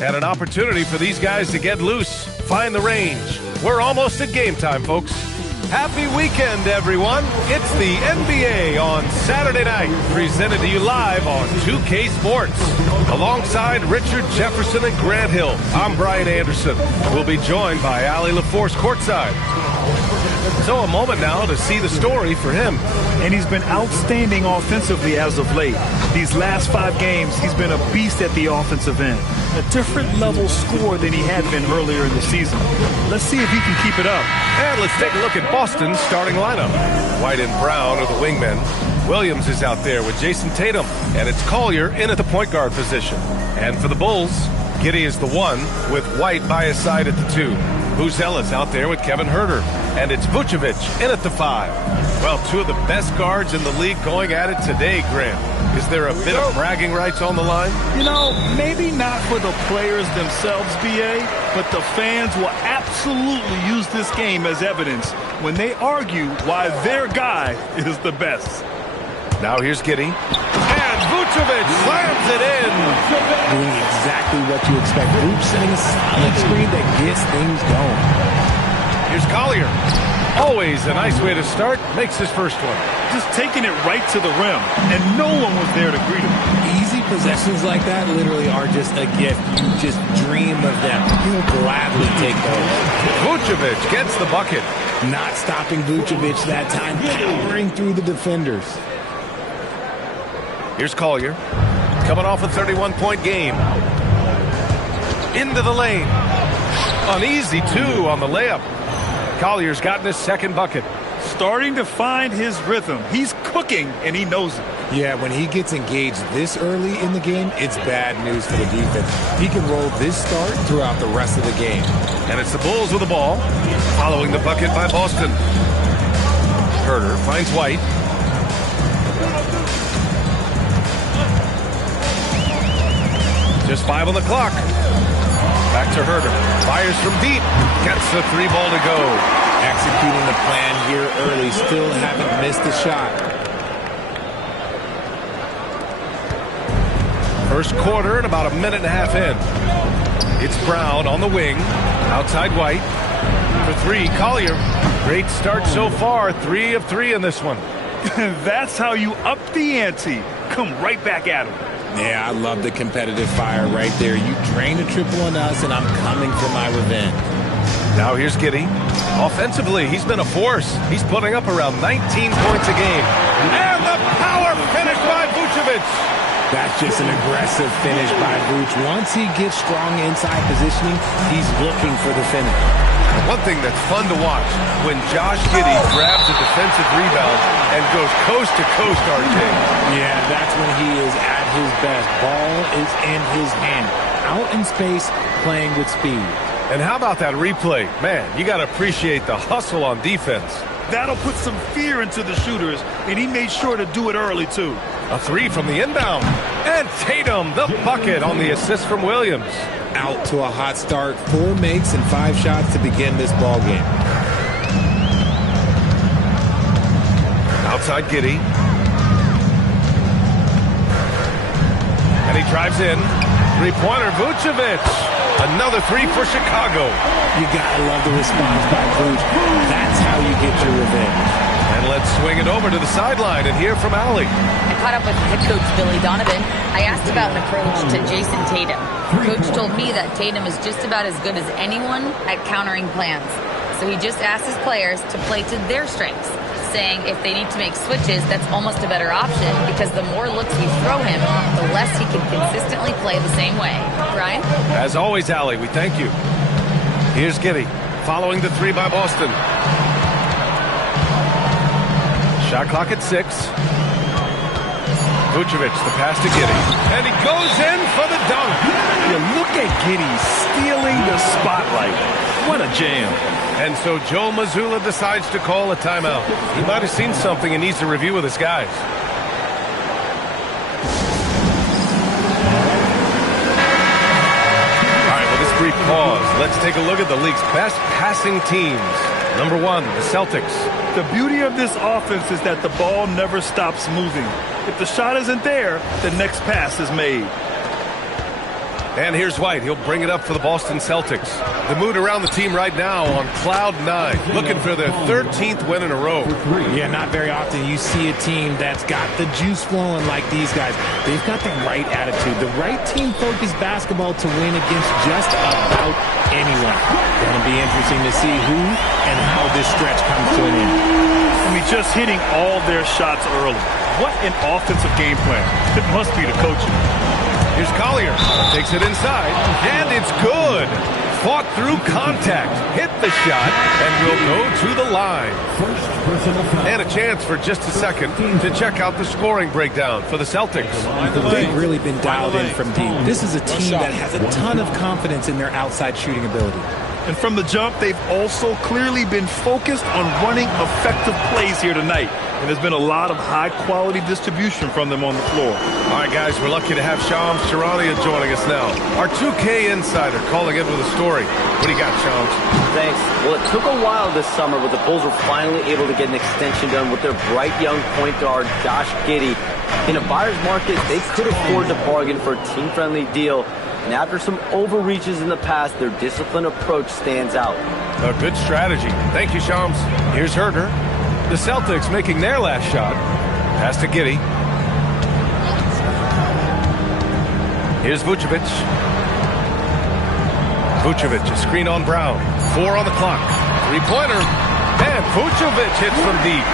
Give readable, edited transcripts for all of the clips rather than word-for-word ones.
And an opportunity for these guys to get loose, find the range. We're almost at game time, folks. Happy weekend, everyone. It's the NBA on Saturday night, presented to you live on 2K Sports. Alongside Richard Jefferson and Grant Hill, I'm Brian Anderson. We'll be joined by Allie LaForce courtside. So a moment now to see the story for him. And he's been outstanding offensively as of late. These last 5 games, he's been a beast at the offensive end. A different level score than he had been earlier in the season. Let's see if he can keep it up. And let's take a look at Boston's starting lineup. White and Brown are the wingmen. Williams is out there with Jason Tatum. And it's Collier in at the point guard position. And for the Bulls, Giddey is the 1 with White by his side at the 2. Buzella's out there with Kevin Huerter. And it's Vucevic in at the 5. Well, 2 of the best guards in the league going at it today, Grant. Is there a bit of bragging rights on the line? You know, maybe not for the players themselves, B.A., but the fans will absolutely use this game as evidence when they argue why their guy is the best. Now here's Giddey. And Vucevic slams it in. Doing exactly what you expect. Vuce setting a solid screen that gets things going. Here's Collier. Always a nice way to start. Makes his first one. Just taking it right to the rim, and no one was there to greet him. Easy possessions like that literally are just a gift. You just dream of them. He'll gladly take those. Vucevic gets the bucket. Not stopping Vucevic that time, powering through the defenders. Here's Collier. Coming off a 31-point game. Into the lane. An easy 2 on the layup. Collier's gotten his second bucket. Starting to find his rhythm. He's cooking, and he knows it. Yeah, when he gets engaged this early in the game, it's bad news for the defense. He can roll this start throughout the rest of the game. And it's the Bulls with the ball, following the bucket by Boston. Huerter finds White. Just 5 on the clock. Back to Huerter. Fires from deep. Gets the 3 ball to go. Executing the plan here early. Still haven't missed a shot. First quarter and about a minute and a half in. It's Brown on the wing. Outside White. For 3, Collier. Great start so far. 3 of 3 in this one. That's how you up the ante. Come right back at him. Yeah, I love the competitive fire right there. You drain a triple on us, and I'm coming for my revenge. Now here's Giddey. Offensively, he's been a force. He's putting up around 19 points a game. And the power finish by Vucevic. That's just an aggressive finish by Vuce. Once he gets strong inside positioning, he's looking for the finish. One thing that's fun to watch, when Josh Giddey grabs a defensive rebound and goes coast to coast, RJ. Yeah, that's when he is at his best. Ball is in his hand. Out in space, playing with speed. And how about that replay? Man, you got to appreciate the hustle on defense. That'll put some fear into the shooters, and he made sure to do it early, too. A 3 from the inbound. And Tatum, the bucket on the assist from Williams. Out to a hot start. 4 makes and 5 shots to begin this ball game. Outside Giddey. And he drives in. 3-pointer, Vucevic. Another 3 for Chicago. You gotta love the response by Vuce. That's how you get your revenge. And let's swing it over to the sideline and hear from Allie. I caught up with head coach Billy Donovan. I asked about an approach to Jason Tatum. Coach told me that Tatum is just about as good as anyone at countering plans. So he just asked his players to play to their strengths, saying if they need to make switches, that's almost a better option because the more looks we throw him, the less he can consistently play the same way. Brian? As always, Allie, we thank you. Here's Giddey, following the 3 by Boston. Shot clock at 6. Vucevic, the pass to Giddey. And he goes in for the dunk. You look at Giddey stealing the spotlight. What a jam. And so Joe Mazzulla decides to call a timeout. He might have seen something and needs to review with his guys. pause. Let's take a look at the league's best passing teams. Number 1, the Celtics. The beauty of this offense is that the ball never stops moving. If the shot isn't there, the next pass is made. And here's White. He'll bring it up for the Boston Celtics. The mood around the team right now on cloud 9, looking for their 13th win in a row. Yeah, not very often you see a team that's got the juice flowing like these guys. They've got the right attitude, the right team-focused basketball to win against just about anyone. Going to be interesting to see who and how this stretch comes to an end. I mean, just hitting all their shots early. What an offensive game plan. It must be the coaching. Here's Collier. Takes it inside, and it's good. Fought through contact, hit the shot, and will go to the line. And a chance for just a second to check out the scoring breakdown for the Celtics. They've really been dialed in from deep. This is a team that has a ton of confidence in their outside shooting ability. And from the jump, they've also clearly been focused on running effective plays here tonight. And there's been a lot of high-quality distribution from them on the floor. All right, guys, we're lucky to have Shams Charania joining us now. Our 2K insider calling in with a story. What do you got, Shams? Thanks. Well, it took a while this summer, but the Bulls were finally able to get an extension done with their bright young point guard, Josh Giddey. In a buyer's market, they could afford to bargain for a team-friendly deal. And after some overreaches in the past, their disciplined approach stands out. A good strategy. Thank you, Shams. Here's Herter. The Celtics making their last shot. Pass to Giddey. Here's Vucevic. Vucevic, a screen on Brown. 4 on the clock. Three-pointer. And Vucevic hits from deep.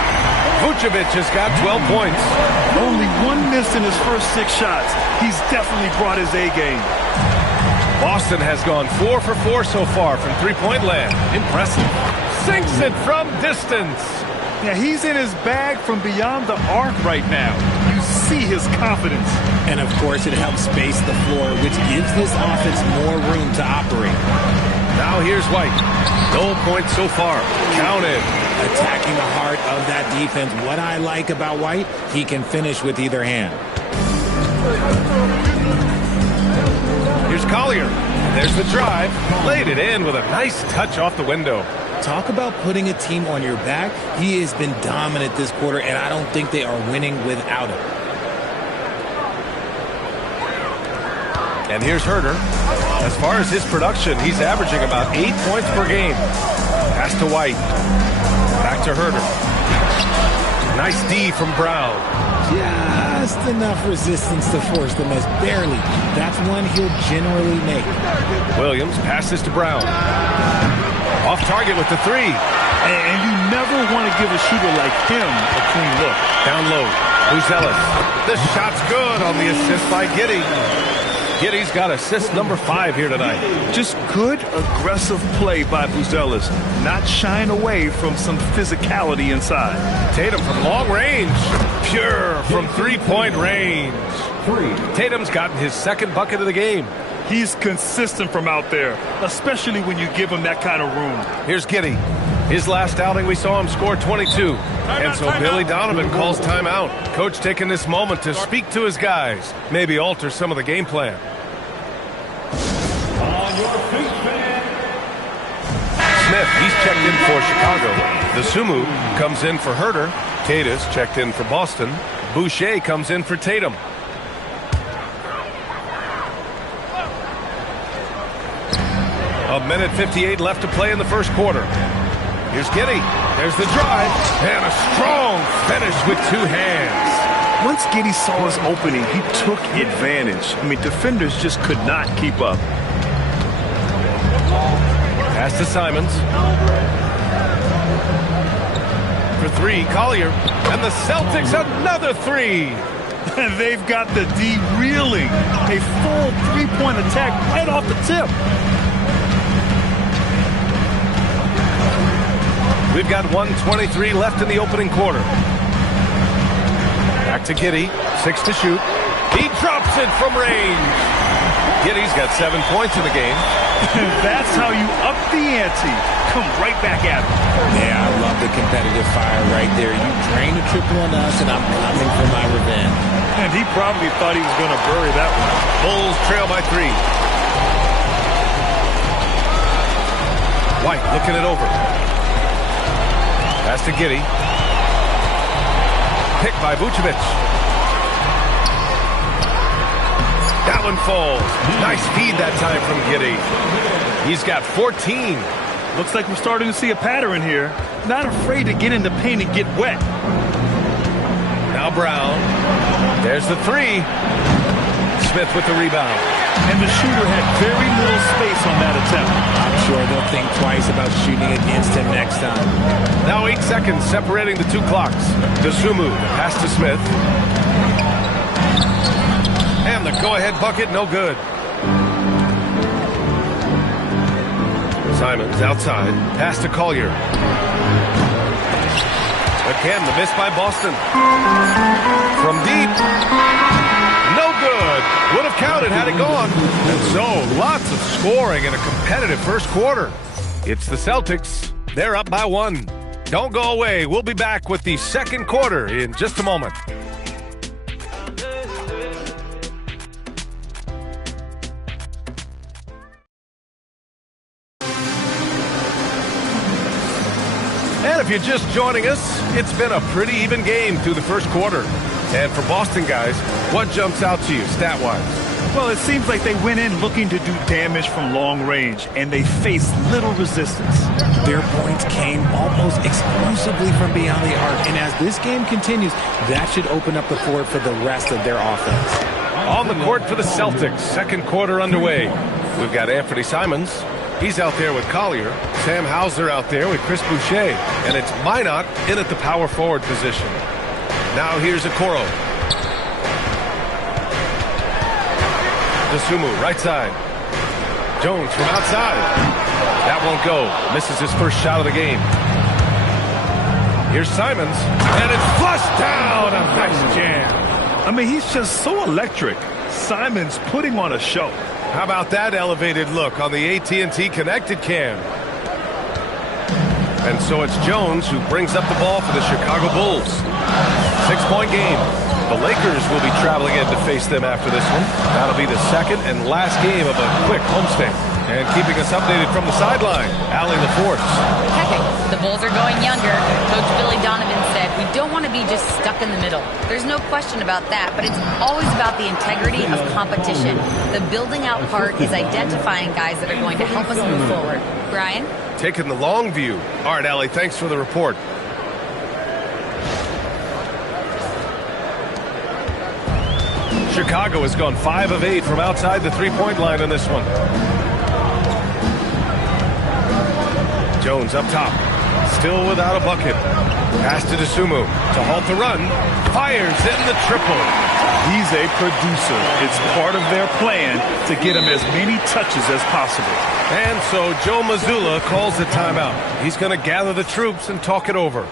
Vucevic has got 12 points. Only 1 miss in his first 6 shots. He's definitely brought his A game. Boston has gone 4 for 4 so far from three-point land. Impressive. Sinks it from distance. Yeah, he's in his bag from beyond the arc right now. You see his confidence. And, of course, it helps space the floor, which gives this offense more room to operate. Now here's White. No points so far. Counted. Attacking the heart of that defense. What I like about White, he can finish with either hand. Here's Collier. There's the drive. Laid it in with a nice touch off the window. Talk about putting a team on your back. He has been dominant this quarter, and I don't think they are winning without him. And here's Herter. As far as his production, he's averaging about 8 points per game. Pass to White. Back to Herter. Nice D from Brown. Just enough resistance to force the miss. Barely. That's one he'll generally make. Williams passes to Brown. Off target with the 3. And you never want to give a shooter like him a clean look. Down low. Buzelis. The shot's good on the assist by Giddey. Giddey's got assist number 5 here tonight. Just good, aggressive play by Buzelis. Not shying away from some physicality inside. Tatum from long range. Pure from three-point range. Tatum's gotten his 2nd bucket of the game. He's consistent from out there, especially when you give him that kind of room. Here's Giddey. His last outing, we saw him score 22. And so Billy Donovan calls timeout. Coach taking this moment to speak to his guys. Maybe alter some of the game plan. Smith, he's checked in for Chicago. The Sumu comes in for Herter. Tatus checked in for Boston. Boucher comes in for Tatum. A minute 58 left to play in the first quarter. Here's Giddey. There's the drive. And a strong finish with 2 hands. Once Giddey saw his opening, he took advantage. I mean, defenders just could not keep up. Pass to Simons. For 3, Collier. And the Celtics another 3. And they've got the D reeling. A full 3-point attack right off the tip. We've got 1:23 left in the opening quarter. Back to Giddey. 6 to shoot. He drops it from range. Giddey's got 7 points in the game. That's how you up the ante. Come right back at him. Yeah, I love the competitive fire right there. You drain a triple on us, and I'm coming for my revenge. And he probably thought he was going to bury that one. Bulls trail by 3. White looking it over. Pass to Giddey. Picked by Vucevic. That one falls. Nice feed that time from Giddey. He's got 14. Looks like we're starting to see a pattern here. Not afraid to get in the paint and get wet. Now Brown. There's the three. Smith with the rebound. And the shooter had very little space on that attempt. I'm sure they'll think twice about shooting against him next time. Now 8 seconds separating the two clocks. Dosunmu, pass to Smith. And the go-ahead bucket, no good. Simons outside. Pass to Collier. Again, the miss by Boston. From deep. No good. Would have counted had it gone. And so, lots of scoring in a competitive first quarter. It's the Celtics. They're up by 1. Don't go away. We'll be back with the second quarter in just a moment. And if you're just joining us, it's been a pretty even game through the first quarter. And for Boston guys, what jumps out to you stat-wise? Well, it seems like they went in looking to do damage from long range, and they faced little resistance. Their points came almost exclusively from beyond the arc, and as this game continues, that should open up the floor for the rest of their offense. On the court for the Celtics, second quarter underway. We've got Anthony Simons. He's out there with Collier. Sam Hauser out there with Chris Boucher. And it's Minot in at the power forward position. Now here's Okoro. Dosunmu, right side. Jones from outside. That won't go. Misses his first shot of the game. Here's Simons. And it's flushed down. A nice jam. I mean, he's just so electric. Simons putting on a show. How about that elevated look on the AT&T connected cam? And so it's Jones who brings up the ball for the Chicago Bulls. 6-point game. The Lakers will be traveling in to face them after this one. That'll be the second and last game of a quick homestand. And keeping us updated from the sideline, Allie LaForce. Heck, the Bulls are going younger. Coach Billy Donovan said, we don't want to be just stuck in the middle. There's no question about that, but it's always about the integrity of competition. The building out part is identifying guys that are going to help us move forward. Brian? Taking the long view. All right, Allie, thanks for the report. Chicago has gone 5 of 8 from outside the three-point line in this one. Jones up top. Still without a bucket. Pass to Dosunmu to halt the run. Fires in the triple. He's a producer. It's part of their plan to get him as many touches as possible. And so Joe Mazzulla calls the timeout. He's going to gather the troops and talk it over.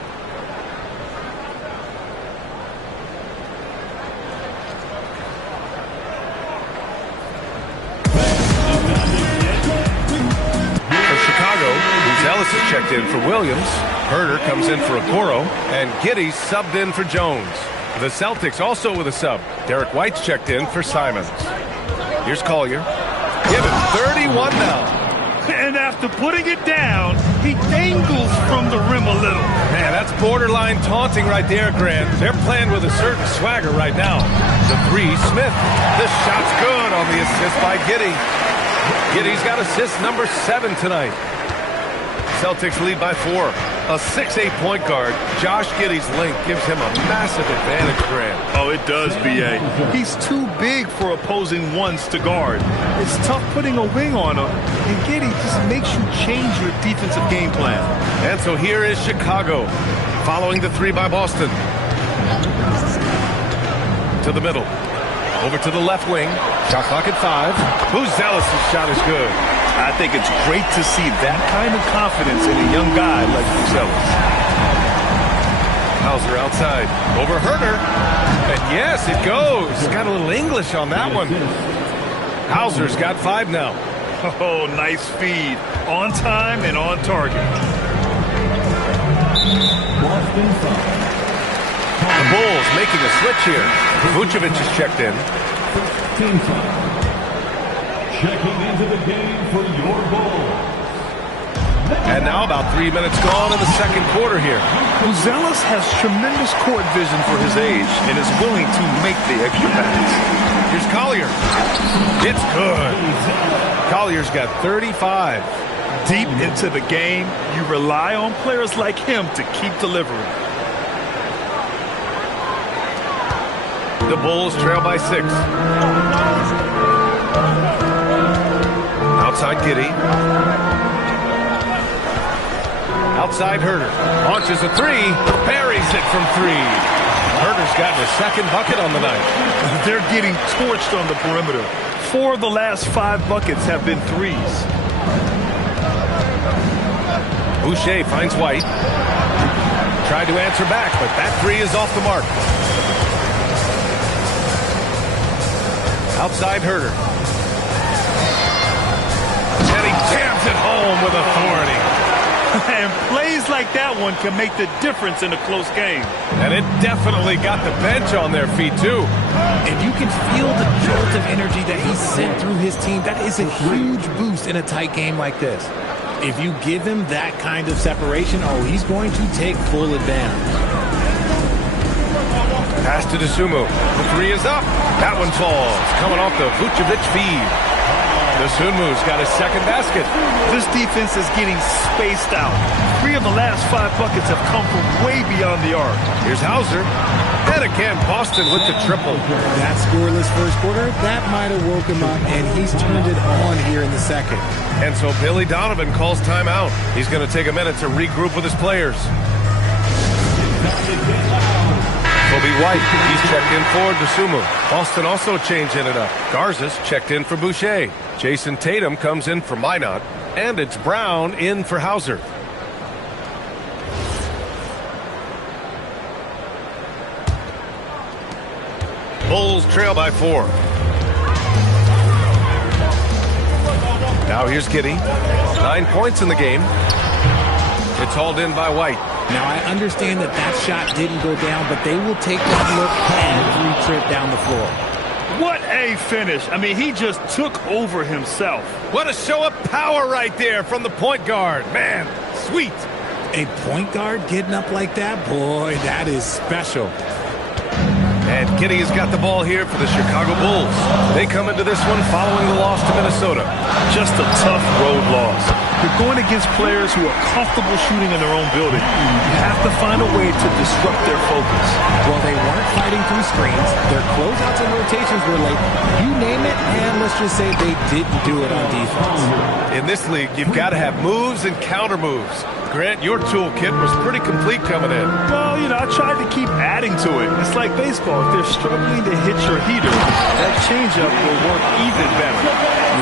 Ellis is checked in for Williams. Herter comes in for Okoro. And Giddey subbed in for Jones. The Celtics also with a sub. Derek White's checked in for Simons. Here's Collier. Given 31 now. And after putting it down, he dangles from the rim a little. Man, that's borderline taunting right there, Grant. They're playing with a certain swagger right now. The three, Smith. The shot's good on the assist by Giddey. Giddey's got assist number 7 tonight. Celtics lead by 4. A 6'8" point guard, Josh Giddey's length gives him a massive advantage, Grant. Oh, it does, B.A. He's too big for opposing ones to guard. It's tough putting a wing on him, and Giddey just makes you change your defensive game plan. And so here is Chicago, following the 3 by Boston. To the middle. Over to the left wing. Shot clock at 5. Zealous' shot is good. I think it's great to see that kind of confidence in a young guy like Zealous. Hauser outside. Over Herter. And yes, it goes. Got a little English on that one. Hauser's got 5 now. Oh, nice feed. On time and on target. The Bulls making a switch here. Vucevic is checked in. Checking into the game for your Bulls, And now about 3 minutes gone in the second quarter here. Buzelis has tremendous court vision for his age and is willing to make the extra pass. Here's Collier. It's good. Collier's got 35. Deep into the game, you rely on players like him to keep delivering. The Bulls trail by 6. Outside Giddey. Outside Herter. Launches a 3. Buries it from 3. Herter's gotten his second bucket on the night. They're getting torched on the perimeter. 4 of the last 5 buckets have been threes. Boucher finds White. Tried to answer back, but that 3 is off the mark. Outside Herter. And he jams it home with authority. And plays like that one can make the difference in a close game. And it definitely got the bench on their feet, too. And you can feel the jolt of energy that he sent through his team. That is a huge boost in a tight game like this. If you give him that kind of separation, oh, he's going to take full advantage. Pass to Dosunmu. The 3 is up. That one falls. Coming off the Vucevic feed. Dosunmu's got his second basket. This defense is getting spaced out. 3 of the last 5 buckets have come from way beyond the arc. Here's Hauser. And again, Boston with the triple. That scoreless first quarter, that might have woke him up, and he's turned it on here in the second. And so Billy Donovan calls timeout. He's going to take a minute to regroup with his players. Kobe White, he's checked in for Dosunmu. Boston also changing it up. Garza's checked in for Boucher. Jason Tatum comes in for Minot. And it's Brown in for Hauser. Bulls trail by 4. Now here's Giddey. 9 points in the game. It's hauled in by White. Now, I understand that that shot didn't go down, but they will take that look every trip down the floor. What a finish. I mean, he just took over himself. What a show of power right there from the point guard. Man, sweet. A point guard getting up like that? Boy, that is special. And Giddey has got the ball here for the Chicago Bulls. They come into this one following the loss to Minnesota. Just a tough road loss. You're going against players who are comfortable shooting in their own building. You have to find a way to disrupt their focus. Well, they weren't fighting through screens. Their closeouts and rotations were late. You name it, and let's just say they didn't do it on defense. In this league, you've got to have moves and counter moves. Grant, your toolkit was pretty complete coming in. Well, you know, I tried to keep adding to it. It's like baseball. If they're struggling to hit your heater, that changeup will work even better.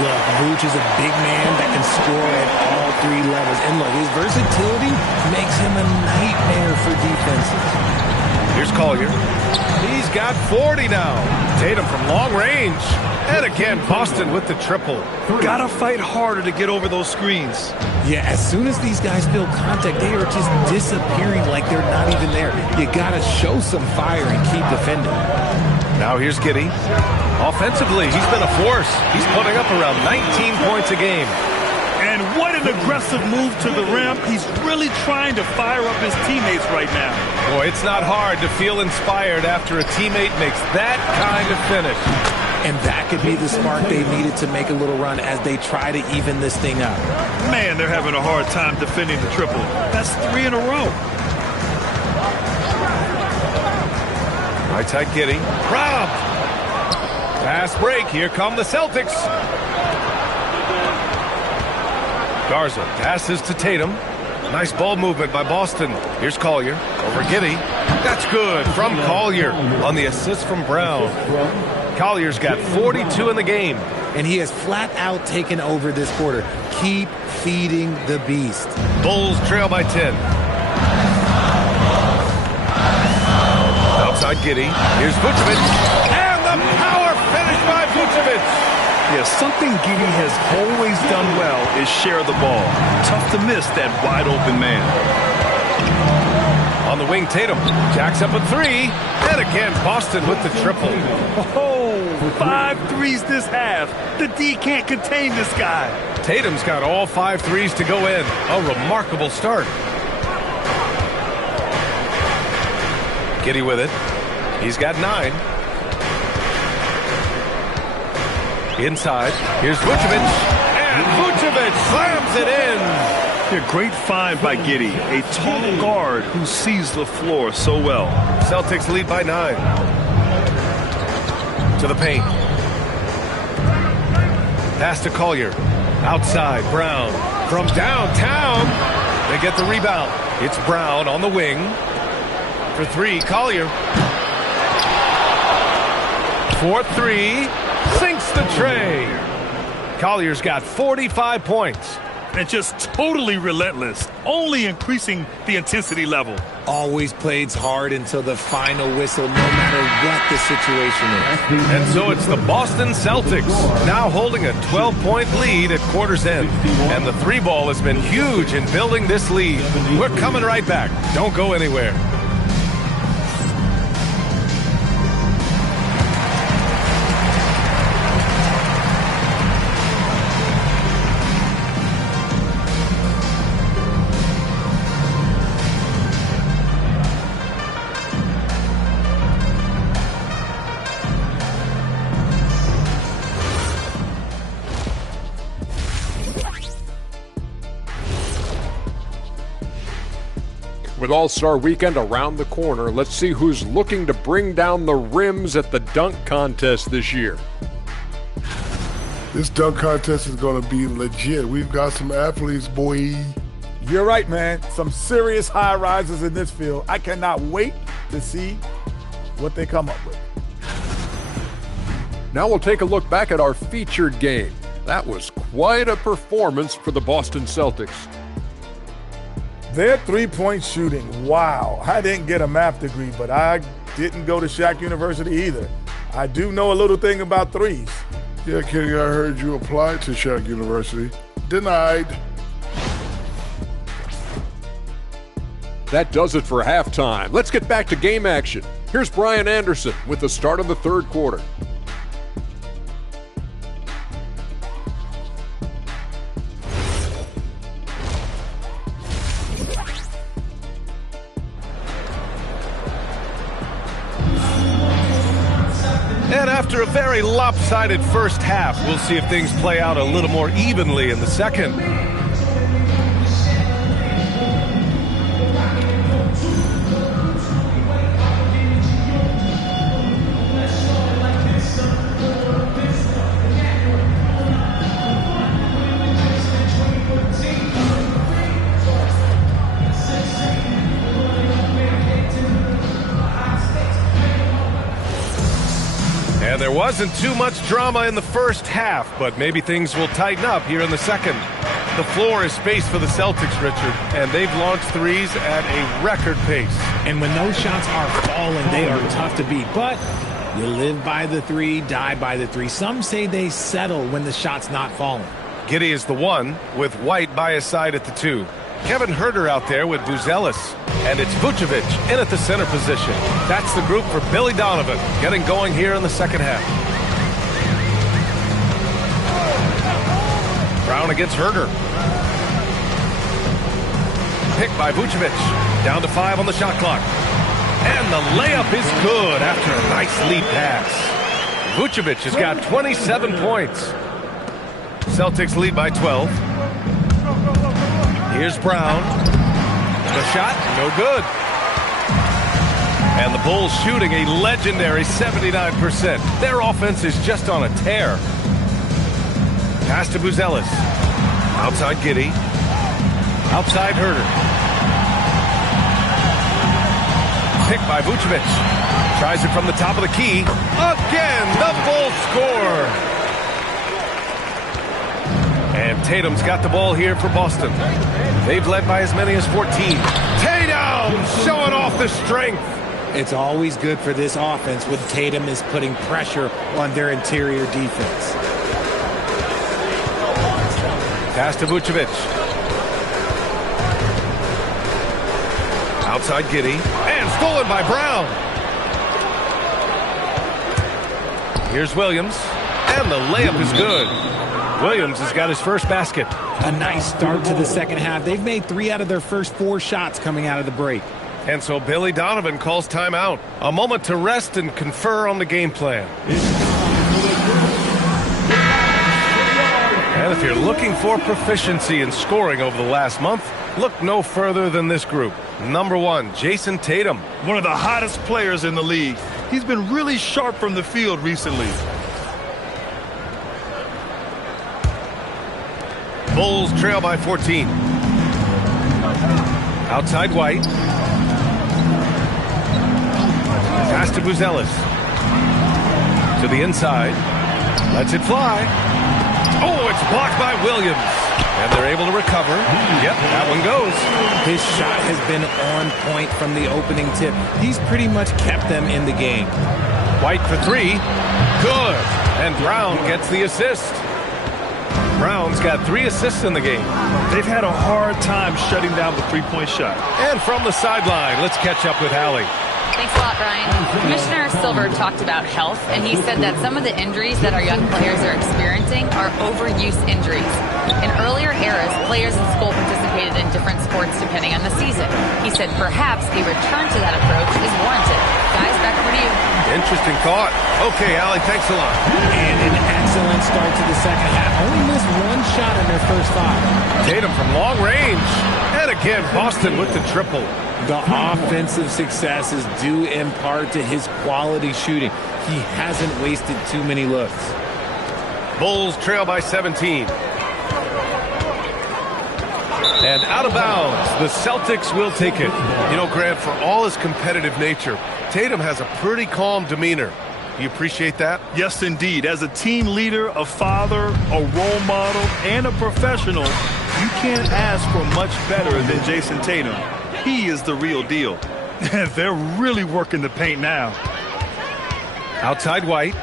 Look, Vooch is a big man that can score at all 3 levels. And look, his versatility makes him a nightmare for defenses. Here's Collier. He's got 40 now. Tatum from long range. And again, Boston with the triple. Gotta fight harder to get over those screens. Yeah, as soon as these guys feel contact, they are just disappearing like they're not even there. You gotta show some fire and keep defending. Now here's Giddey. Offensively, he's been a force. He's putting up around 19 points a game. And what an aggressive move to the rim. He's really trying to fire up his teammates right now. Boy, it's not hard to feel inspired after a teammate makes that kind of finish. And that could be the spark they needed to make a little run as they try to even this thing up. Man, they're having a hard time defending the triple. That's 3 in a row. Right side Giddey. Robbed. Fast break. Here come the Celtics. Garza passes to Tatum. Nice ball movement by Boston. Here's Collier. Over Giddey. That's good from Collier on the assist from Brown. Collier's got 42 in the game. And he has flat out taken over this quarter. Keep feeding the beast. Bulls trail by 10. Outside Giddey. Here's Vucevic. And the power finish by Vucevic. Yeah, something Giddey has always done well is share the ball. Tough to miss that wide open man. On the wing, Tatum jacks up a 3. And again, Boston with the triple. Oh, 5 threes this half. The D can't contain this guy. Tatum's got all 5 threes to go in. A remarkable start. Giddey with it. He's got 9. Inside. Here's Vucevic. And Vucevic slams it in. A great find by Giddey, a tall guard who sees the floor so well. Celtics lead by 9. To the paint. Pass to Collier. Outside, Brown. From downtown, they get the rebound. It's Brown on the wing. For 3, Collier. For 3, sinks the tray. Collier's got 45 points. And just totally relentless, only increasing the intensity level. Always plays hard until the final whistle, no matter what the situation is. And so it's the Boston Celtics now holding a 12-point lead at quarter's end. And the 3-ball has been huge in building this lead. We're coming right back. Don't go anywhere. With All-Star Weekend around the corner, let's see who's looking to bring down the rims at the dunk contest this year. This dunk contest is going to be legit. We've got some athletes, boy. You're right, man. Some serious high risers in this field. I cannot wait to see what they come up with. Now we'll take a look back at our featured game. That was quite a performance for the Boston Celtics. Their three-point shooting, wow. I didn't get a math degree, but I didn't go to Shaq University either. I do know a little thing about threes. Yeah, Kenny, I heard you applied to Shaq University. Denied. That does it for halftime. Let's get back to game action. Here's Brian Anderson with the start of the third quarter. And after a very lopsided first half, we'll see if things play out a little more evenly in the second. And there wasn't too much drama in the first half, but maybe things will tighten up here in the second. The floor is space for the Celtics, Richard, and they've launched threes at a record pace. And when those shots are falling, they are tough to beat. But you live by the 3, die by the 3. Some say they settle when the shot's not falling. Giddey is the 1, with White by his side at the 2. Kevin Huerter out there with Buzelis. And it's Vucevic in at the center position. That's the group for Billy Donovan, getting going here in the second half. Brown against Huerter. Picked by Vucevic. Down to 5 on the shot clock. And the layup is good after a nice lead pass. Vucevic has got 27 points. Celtics lead by 12. Here's Brown. The shot, no good. And the Bulls shooting a legendary 79%. Their offense is just on a tear. Pass to Buzelis. Outside Giddey. Outside Huerter. Picked by Vucevic. Tries it from the top of the key. Again, the Bulls score. And Tatum's got the ball here for Boston. They've led by as many as 14. Tatum showing off the strength. It's always good for this offense when Tatum is putting pressure on their interior defense. Pass to Vucevic. Outside Giddey. And stolen by Brown. Here's Williams, and the layup is good. Williams has got his first basket. A nice start to the second half. They've made 3 out of their first 4 shots coming out of the break. And so Billy Donovan calls timeout. A moment to rest and confer on the game plan. And if you're looking for proficiency in scoring over the last month, look no further than this group. Number 1, Jason Tatum. One of the hottest players in the league. He's been really sharp from the field recently. Bulls trail by 14. Outside White. Pass to Buzelis. To the inside. Lets it fly. Oh, it's blocked by Williams. And they're able to recover. Yep, that one goes. His shot has been on point from the opening tip. He's pretty much kept them in the game. White for 3. Good. And Brown gets the assist. Brown's got 3 assists in the game. They've had a hard time shutting down the three-point shot. And from the sideline, let's catch up with Hallie. Thanks a lot, Brian. Commissioner Silver talked about health, and he said that some of the injuries that our young players are experiencing are overuse injuries. In earlier eras, players in school participated in different sports depending on the season. He said perhaps a return to that approach is warranted. Guys, back over to you. Interesting thought. Okay, Allie, thanks a lot. And an excellent start to the second half. Only missed 1 shot in their first 5. Tatum from long range. And again, Boston with the triple. The offensive success is due in part to his quality shooting. He hasn't wasted too many looks. Bulls trail by 17. And out of bounds, the Celtics will take it. You know, Grant, for all his competitive nature, Tatum has a pretty calm demeanor. Do you appreciate that? Yes, indeed. As a team leader, a father, a role model, and a professional, you can't ask for much better than Jason Tatum. He is the real deal. They're really working the paint now. Outside White.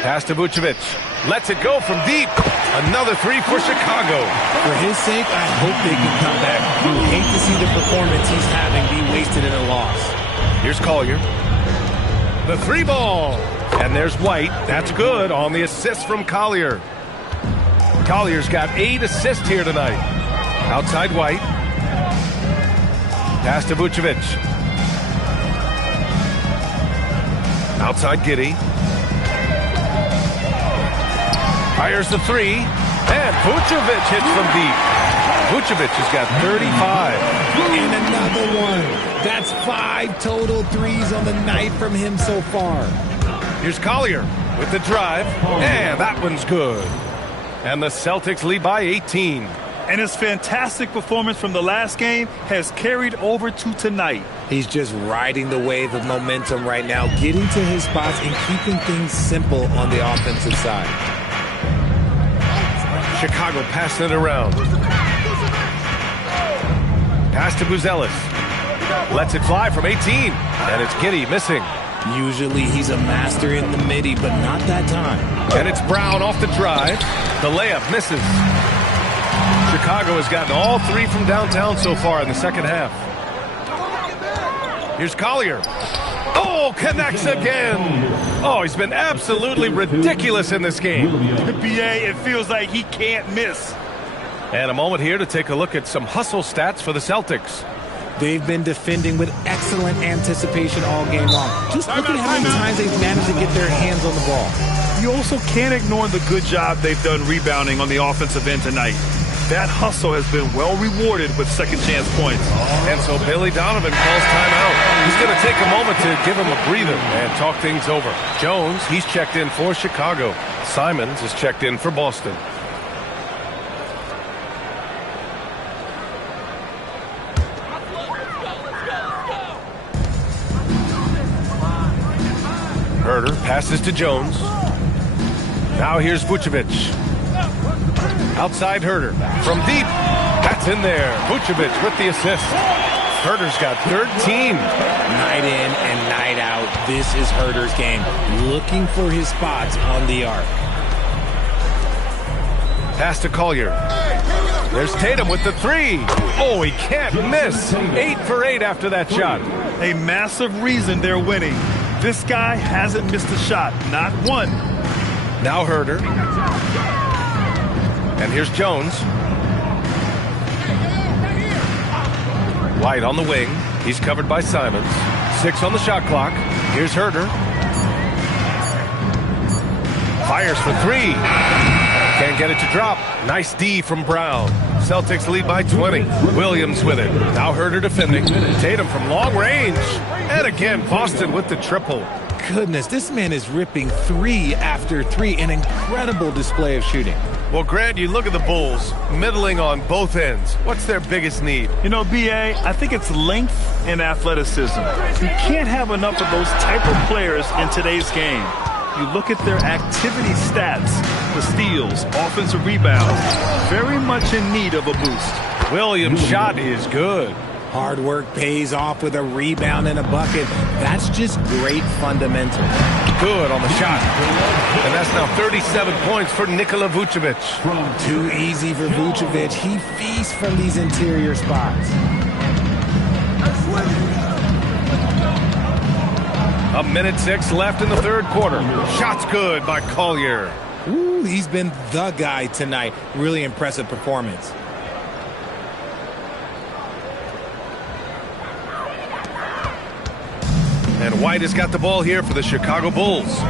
Pass to Vucevic. Lets it go from deep. Another 3 for Chicago. For his sake, I hope they can come back. You hate to see the performance he's having be wasted in a loss. Here's Collier. The 3 ball. And there's White. That's good on the assist from Collier. Collier's got 8 assists here tonight. Outside White. Pass to Vucevic. Outside Giddey. Fires the 3. And Vucevic hits from deep. Vucevic has got 35. And another one. That's 5 total threes on the night from him so far. Here's Collier with the drive. And that one's good. And the Celtics lead by 18. And his fantastic performance from the last game has carried over to tonight. He's just riding the wave of momentum right now, getting to his spots and keeping things simple on the offensive side. Chicago passing it around. Pass to Buzelis. Lets it fly from 18. And it's Giddey missing. Usually he's a master in the midi, but not that time. And it's Brown off the drive. The layup misses. Chicago has gotten all 3 from downtown so far in the second half. Here's Collier. Oh, connects again. Oh, he's been absolutely ridiculous in this game. BA, it feels like he can't miss. And a moment here to take a look at some hustle stats for the Celtics. They've been defending with excellent anticipation all game long. Just look at how many times they've managed to get their hands on the ball. You also can't ignore the good job they've done rebounding on the offensive end tonight. That hustle has been well rewarded with second chance points. And so Billy Donovan calls timeout. He's going to take a moment to give him a breather and talk things over. Jones, he's checked in for Chicago. Simons is checked in for Boston. Herter passes to Jones. Now here's Vucevic. Outside Herter. From deep. That's in there. Vucevic with the assist. Herter's got 13. Night in and night out, this is Herter's game. Looking for his spots on the arc. Pass to Collier. There's Tatum with the 3. Oh, he can't miss. 8 for 8 after that shot. A massive reason they're winning. This guy hasn't missed a shot, not one. Now Herder. And here's Jones. White on the wing. He's covered by Simons. 6 on the shot clock. Here's Herder. Fires for 3. Can't get it to drop. Nice D from Brown. Celtics lead by 20. Williams with it. Now Herder defending. Tatum from long range. And again, Boston with the triple. Goodness, this man is ripping 3 after 3. An incredible display of shooting. Well, Grant, you look at the Bulls, middling on both ends. What's their biggest need? You know, B.A., I think it's length and athleticism. You can't have enough of those type of players in today's game. You look at their activity stats, the steals, offensive rebounds, very much in need of a boost. Williams' shot is good. Hard work pays off with a rebound and a bucket. That's just great fundamentals. Good on the shot. And that's now 37 points for Nikola Vucevic. Too easy for Vucevic. He feasts from these interior spots. A minute 6 left in the third quarter. Shots good by Collier. Ooh, he's been the guy tonight. Really impressive performance. And White has got the ball here for the Chicago Bulls.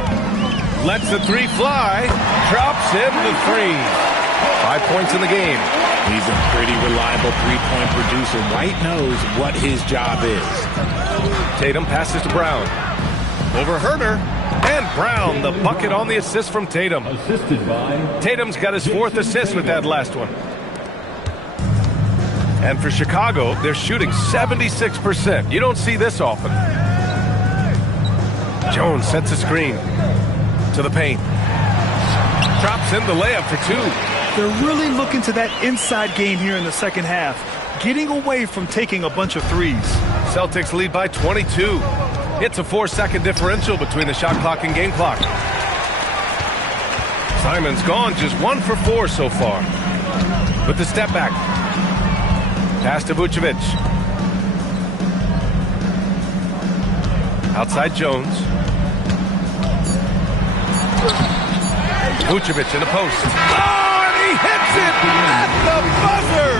Lets the 3 fly. Drops in the 3. 5 points in the game. He's a pretty reliable three-point producer. White knows what his job is. Tatum passes to Brown. Over Herder. And Brown, the bucket on the assist from Tatum. Tatum's got his 4th assist with that last one. And for Chicago, they're shooting 76%. You don't see this often. Jones sets a screen to the paint. Drops in the layup for 2. They're really looking to that inside game here in the second half, getting away from taking a bunch of threes. Celtics lead by 22. It's a 4-second differential between the shot clock and game clock. Simon's gone just 1 for 4 so far. With the step back. Pass to Vucevic. Outside Jones. Vucevic in the post. Oh, and he hits it at the buzzer!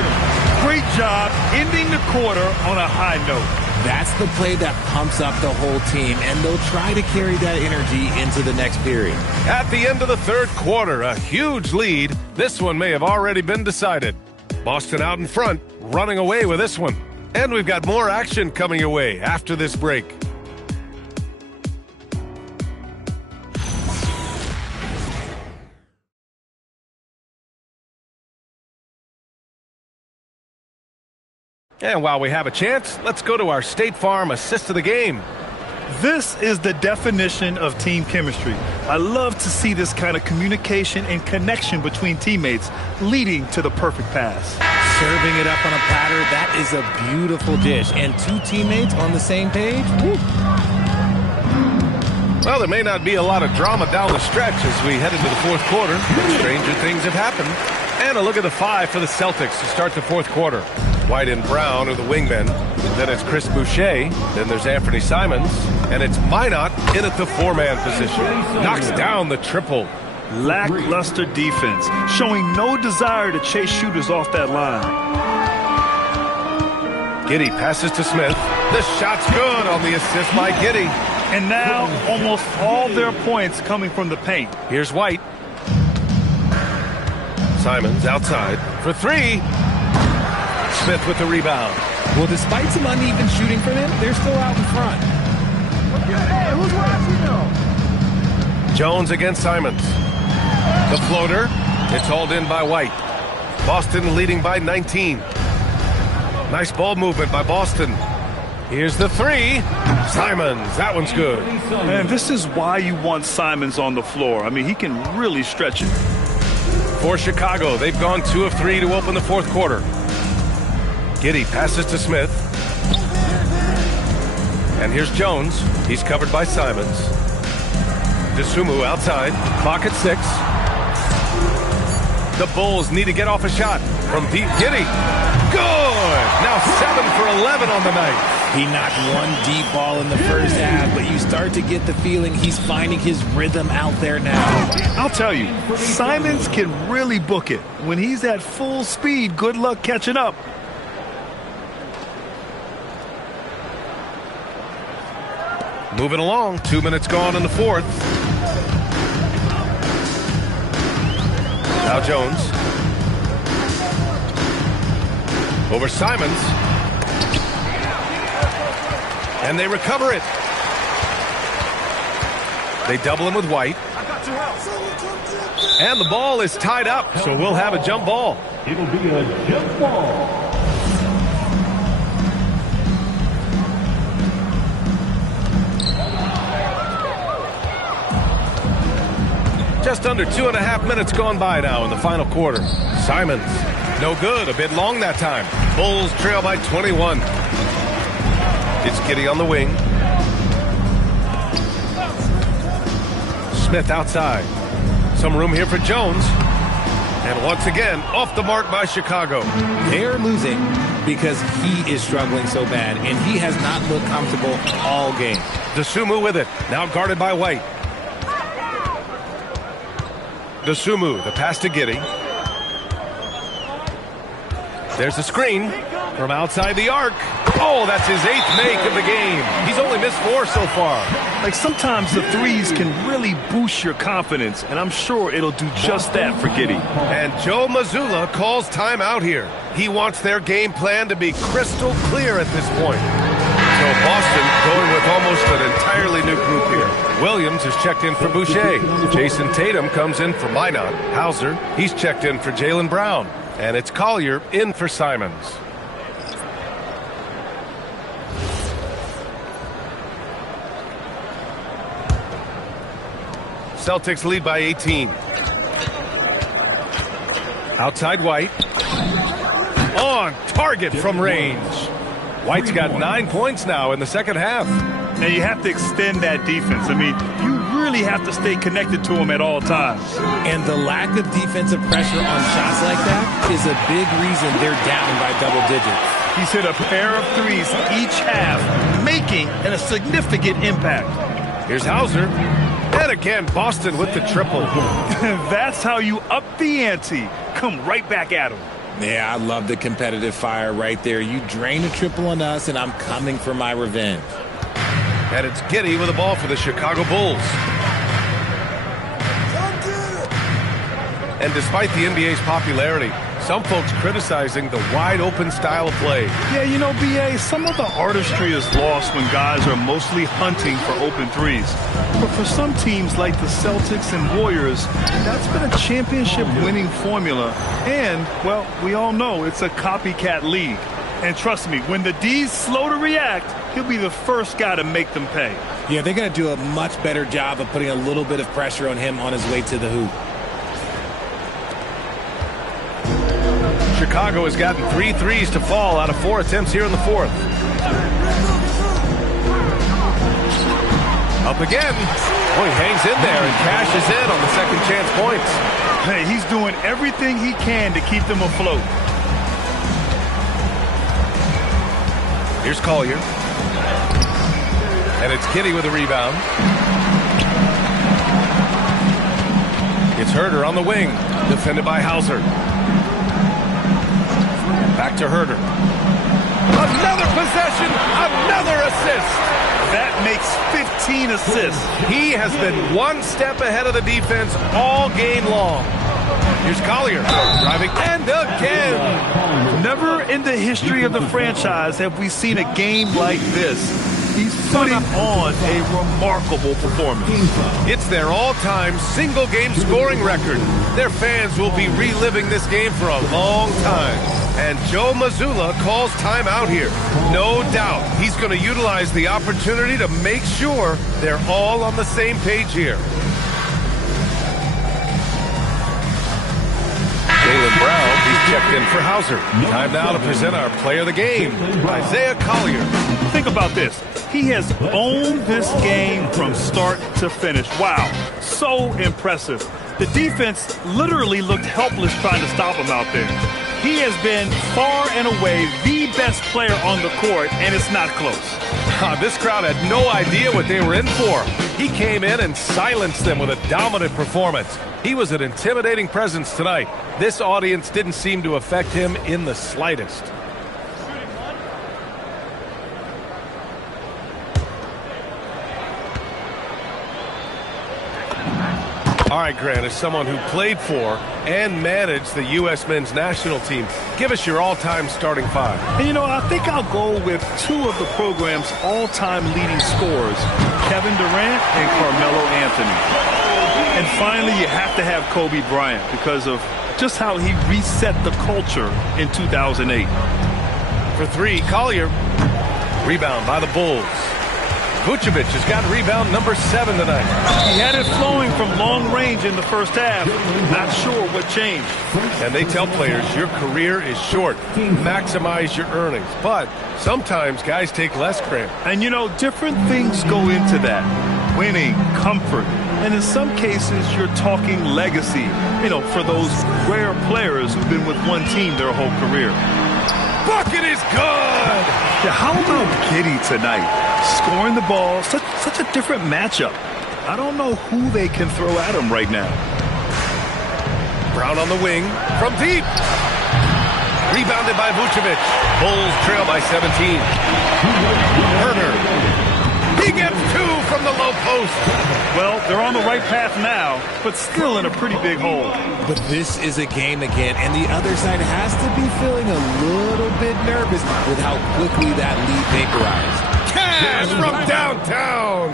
Great job ending the quarter on a high note. That's the play that pumps up the whole team, and they'll try to carry that energy into the next period. At the end of the third quarter, a huge lead. This one may have already been decided. Boston out in front, running away with this one. And we've got more action coming your way after this break. And while we have a chance, let's go to our State Farm assist of the game. This is the definition of team chemistry. I love to see this kind of communication and connection between teammates leading to the perfect pass. Serving it up on a platter, that is a beautiful dish. And 2 teammates on the same page? Woo. Well, there may not be a lot of drama down the stretch as we head into the fourth quarter. Stranger things have happened. And a look at the 5 for the Celtics to start the fourth quarter. White and Brown are the wingmen. Then it's Chris Boucher. Then there's Anthony Simons. And it's Minot in at the 4-man position. Knocks down the triple. Lackluster defense, showing no desire to chase shooters off that line. Giddey passes to Smith. The shot's good on the assist by Giddey. And now almost all their points coming from the paint. Here's White. Simons outside for 3. Smith with the rebound. Well, despite some uneven shooting for them, they're still out in front. Hey, who's watching though? Jones against Simons. The floater. It's hauled in by White. Boston leading by 19. Nice ball movement by Boston. Here's the 3. Simons. That one's good. Man, this is why you want Simons on the floor. I mean, he can really stretch it. For Chicago, they've gone 2 of 3 to open the fourth quarter. Giddey passes to Smith. And here's Jones. He's covered by Simons. DeSumo outside. Clock at 6. The Bulls need to get off a shot from deep. Giddey. Good! Now 7 for 11 on the night. He knocked one deep ball in the first half, but you start to get the feeling he's finding his rhythm out there now. I'll tell you, Simons can really book it. When he's at full speed, good luck catching up. Moving along, 2 minutes gone in the fourth. Now Jones. Over Simons. And they recover it. They double him with White. And the ball is tied up, so we'll have a jump ball. It'll be a jump ball. Just under 2.5 minutes gone by now in the final quarter. Simons, no good, a bit long that time. Bulls trail by 21. It's Giddey on the wing. Smith outside. Some room here for Jones. And once again, off the mark by Chicago. They're losing because he is struggling so bad, and he has not looked comfortable all game. Dosunmu with it, now guarded by White. Dosunmu, the pass to Giddey. There's the screen from outside the arc. Oh, that's his 8th make of the game. He's only missed 4 so far. Like, sometimes the threes can really boost your confidence, and I'm sure it'll do just that for Giddey. And Joe Mazzulla calls timeout here. He wants their game plan to be crystal clear at this point. So Boston going with almost an entirely new group here. Williams is checked in for Boucher. Jason Tatum comes in for Minot. Hauser, he's checked in for Jaylen Brown. And it's Collier in for Simons. Celtics lead by 18. Outside White. On target from range. White's got 9 points now in the second half. Now you have to extend that defense. I mean, you really have to stay connected to him at all times. And the lack of defensive pressure on shots like that is a big reason they're down by double digits. He's hit a pair of threes each half, making a significant impact. Here's Hauser. And again, Boston with the triple. That's how you up the ante. Come right back at him. Yeah, I love the competitive fire right there. You drain a triple on us, and I'm coming for my revenge. And it's Giddey with the ball for the Chicago Bulls. And despite the NBA's popularity, some folks criticizing the wide-open style of play. Yeah, you know, B.A., some of the artistry is lost when guys are mostly hunting for open threes. But for some teams like the Celtics and Warriors, that's been a championship-winning formula. And, well, we all know it's a copycat league. And trust me, when the D's slow to react, he'll be the first guy to make them pay. Yeah, they're going to do a much better job of putting a little bit of pressure on him on his way to the hoop. Chicago has gotten 3 threes to fall out of 4 attempts here in the fourth. Up again. Boy, he hangs in there and cashes in on the second chance points. Hey, he's doing everything he can to keep them afloat. Here's Collier. And it's Giddey with a rebound. It's Herter on the wing, defended by Hauser. Back to Herter. Another possession, another assist. That makes 15 assists. He has been one step ahead of the defense all game long. Here's Collier driving, and again. Never in the history of the franchise have we seen a game like this. He's putting on a remarkable performance. It's their all-time single-game scoring record. Their fans will be reliving this game for a long time. And Joe Mazzulla calls timeout here. No doubt he's going to utilize the opportunity to make sure they're all on the same page here. Jaylen Brown, he's checked in for Hauser. Time now to present our player of the game, Isaiah Collier. Think about this. He has owned this game from start to finish. Wow, so impressive. The defense literally looked helpless trying to stop him out there. He has been far and away the best player on the court, and it's not close. This crowd had no idea what they were in for. He came in and silenced them with a dominant performance. He was an intimidating presence tonight. This audience didn't seem to affect him in the slightest. All right, Grant, as someone who played for and managed the U.S. men's national team, give us your all-time starting five. And, you know, I think I'll go with two of the program's all-time leading scorers, Kevin Durant and Carmelo Anthony. And finally, you have to have Kobe Bryant because of just how he reset the culture in 2008. For three, Collier. Rebound by the Bulls. Vucevic has got rebound number 7 tonight. He had it flowing from long range in the first half. Not sure what changed. And they tell players your career is short. Maximize your earnings. But sometimes guys take less credit. And, you know, different things go into that. Winning, comfort, and in some cases you're talking legacy, you know, for those rare players who've been with one team their whole career. Bucket is good! Yeah, how about Giddey tonight? Scoring the ball, such a different matchup. I don't know who they can throw at him right now. Brown on the wing from deep. Rebounded by Vucevic. Bulls trail by 17. Herder. He gets 2 from the low post. Well, they're on the right path now, but still in a pretty big hole. But this is a game again, and the other side has to be feeling a little bit nervous with how quickly that lead vaporized. Cash from downtown.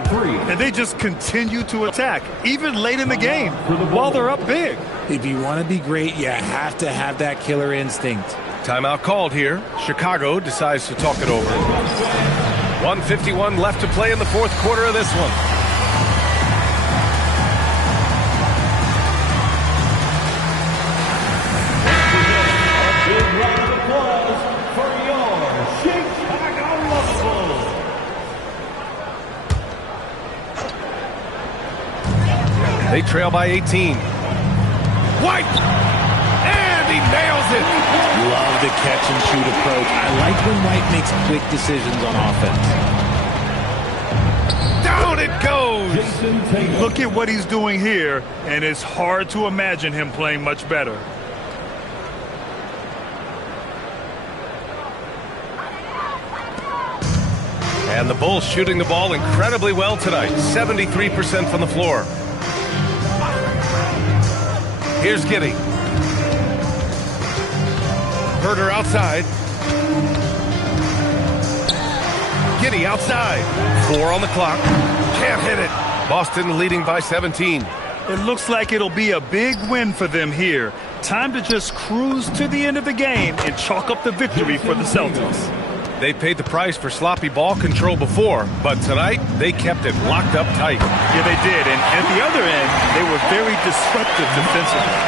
And they just continue to attack, even late in the game, while they're up big. If you want to be great, you have to have that killer instinct. Timeout called here. Chicago decides to talk it over. 1:51 left to play in the fourth quarter of this one. A big round of applause for your Chicago Bulls. They trail by 18. White! And he nails it! Love the catch and shoot approach. I like when White makes quick decisions on offense. Down it goes! Look at what he's doing here, and it's hard to imagine him playing much better. And the Bulls shooting the ball incredibly well tonight. 73% from the floor. Here's Giddey. Herder outside. Giddey outside. 4 on the clock. Can't hit it. Boston leading by 17. It looks like it'll be a big win for them here. Time to just cruise to the end of the game and chalk up the victory for the Celtics. They paid the price for sloppy ball control before, but tonight they kept it locked up tight. Yeah, they did. And at the other end, they were very disruptive defensively.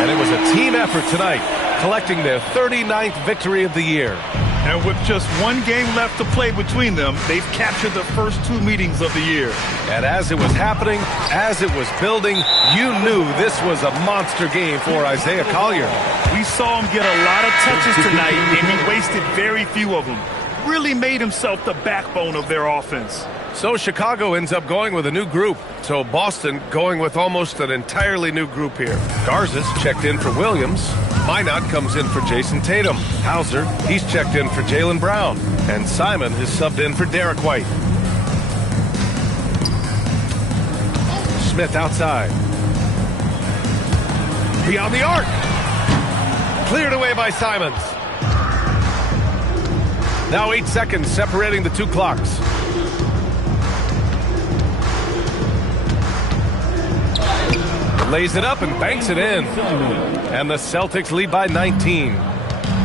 And it was a team effort tonight, collecting their 39th victory of the year. And with just one game left to play between them, they've captured the first 2 meetings of the year. And as it was happening, as it was building, you knew this was a monster game for Isaiah Collier. We saw him get a lot of touches tonight, and he wasted very few of them. Really made himself the backbone of their offense. So Chicago ends up going with a new group. So Boston going with almost an entirely new group here. Garza's checked in for Williams. Minot comes in for Jason Tatum. Hauser, he's checked in for Jaylen Brown. And Simon has subbed in for Derek White. Smith outside. Beyond the arc. Cleared away by Simons. Now 8 seconds separating the 2 clocks. Lays it up and banks it in. And the Celtics lead by 19.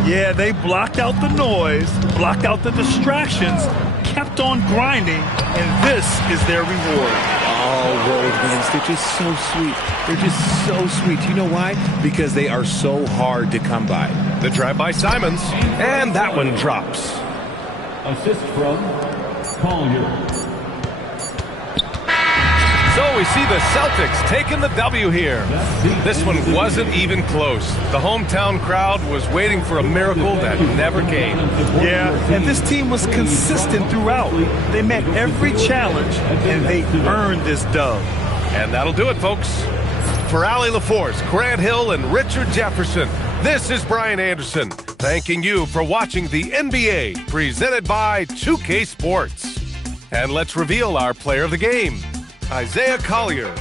Yeah, they blocked out the noise, blocked out the distractions, kept on grinding, and this is their reward. All road wins. They're just so sweet. They're just so sweet. You know why? Because they are so hard to come by. The drive by Simons, and that one drops. Assist from Collier. So we see the Celtics taking the W here. This one wasn't even close. The hometown crowd was waiting for a miracle that never came. Yeah, and this team was consistent throughout. They met every challenge, and they earned this dub. And that'll do it, folks. For Allie LaForce, Grant Hill, and Richard Jefferson, this is Brian Anderson, thanking you for watching the NBA, presented by 2K Sports. And let's reveal our player of the game, Isaiah Collier.